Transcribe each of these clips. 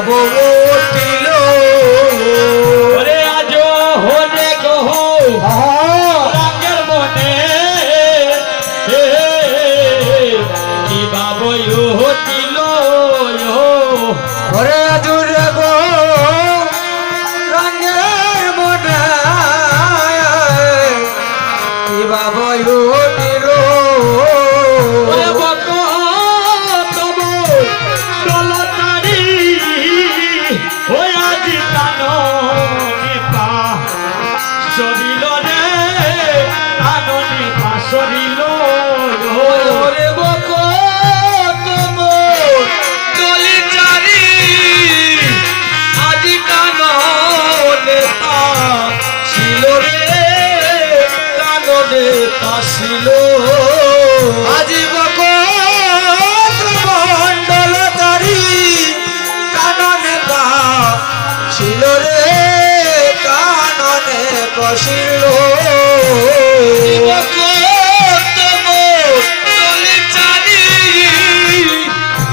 বাবু উঠিল ওরে আজ হনে গহ রাগের মনে কি বাবু উঠিল ওরে আজুরে গো রঙের মনে কি বাবু উঠিল ওরে বক তবু দলতারি ওই আজি কাননি পা সরিল রে কাননি পা সরিল ওরে বক তুমি দলি চারি আজি কাননে ছিল রে কাননে ছিল আজি বক মন্ডল চারি কাননে ছিল রে কাননে ছিল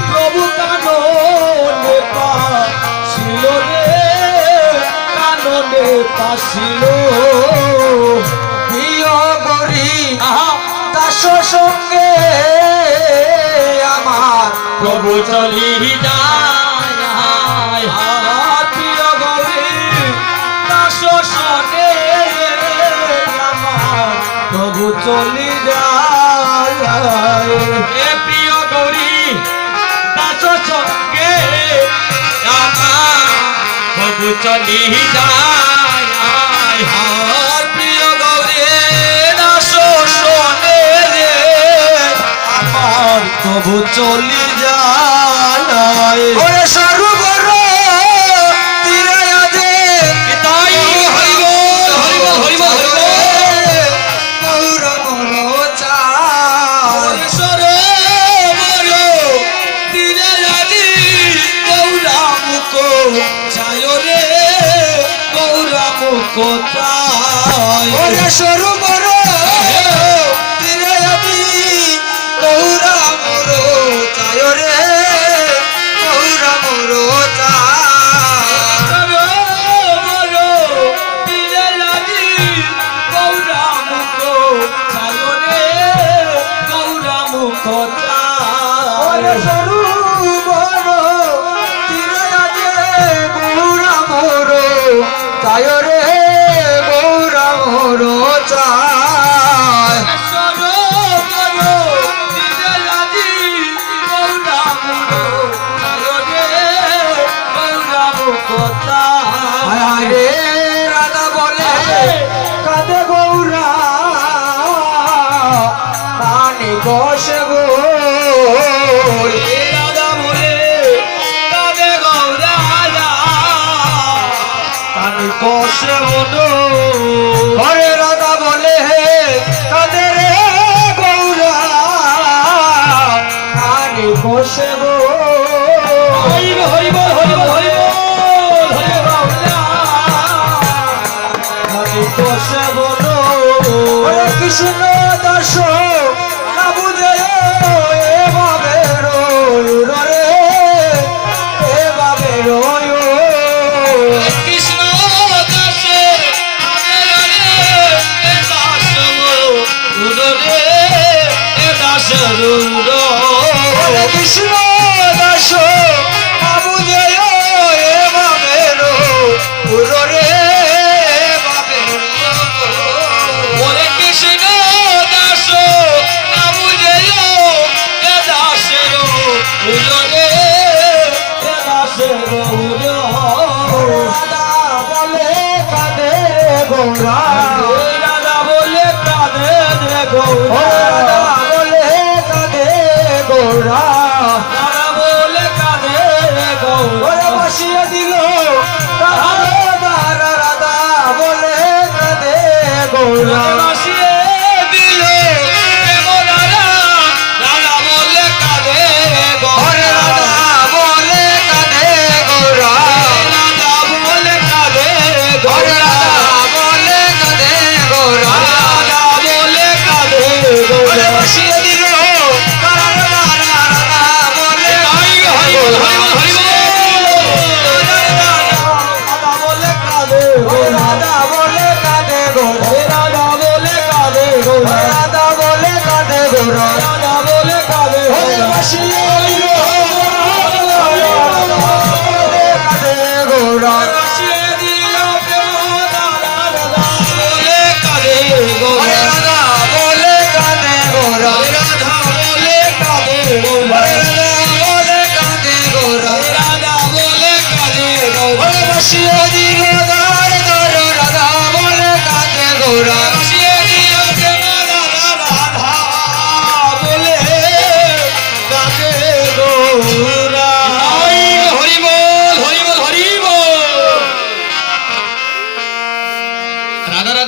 প্রভু কাননে ছিল রে কাননে ছিল প্রিয় গরি দাস সঙ্গে আমার প্রভু চলি যায় প্রিয় গরি দাস সঙ্গে আমার প্রভু চলি যায় এ প্রিয় গৌরী দাস সঙ্গে আমার প্রভু চলি যায় আর প্রিয় গৌরী দাস সঙ্গে রে আমার প্রভু চলি যায় ওরে সর্বর তীরে আজে তাই হরিব হরিব হরিব হরিব গৌর মর চায় সর্বর তীরে আজে গৌরা মুখ চায় রে গৌরা মুখ চায় ওরে সর্বর তীরে আজে গৌরা মর চায় রে গৌরা মর চায় রে গৌরা মর চায় রে রাধা বলে কাঁদে গৌরা কানে বসে গো রাধা বলে কাঁদে গৌরা কানে বসে বলো হরে রাধা বলে কাঁদে রে গৌরা কানে বসে গো হরিব হরিব হরিব হরিব বসে বলো কৃষ্ণ দাস না বুঝে এভাবে রে এভাবে কৃষ্ণ দাস কৃষ্ণ দাস না বুঝে এভাবে রে ওরে কৃষ্ণ দাস না বুঝে দাসের উদরে দাসের রাধা বলে কাঁদে গৌরা রাধা বলে কাঁদে গৌরা রাধা বলে কাঁদে গৌরা রাধা বলে কাঁদে গৌরা বসিয়ে দিল রাধা রাধা বলে কাঁদে গৌরা বসিয়ে দিল রাধা বলে কাঁদে হরে রাধা বলে কাঁদে গৌরা রাধা বলে কাঁদে হরে রাধা বলে গৌরা হরিবল হরিবল হরিবল রাধা রাধা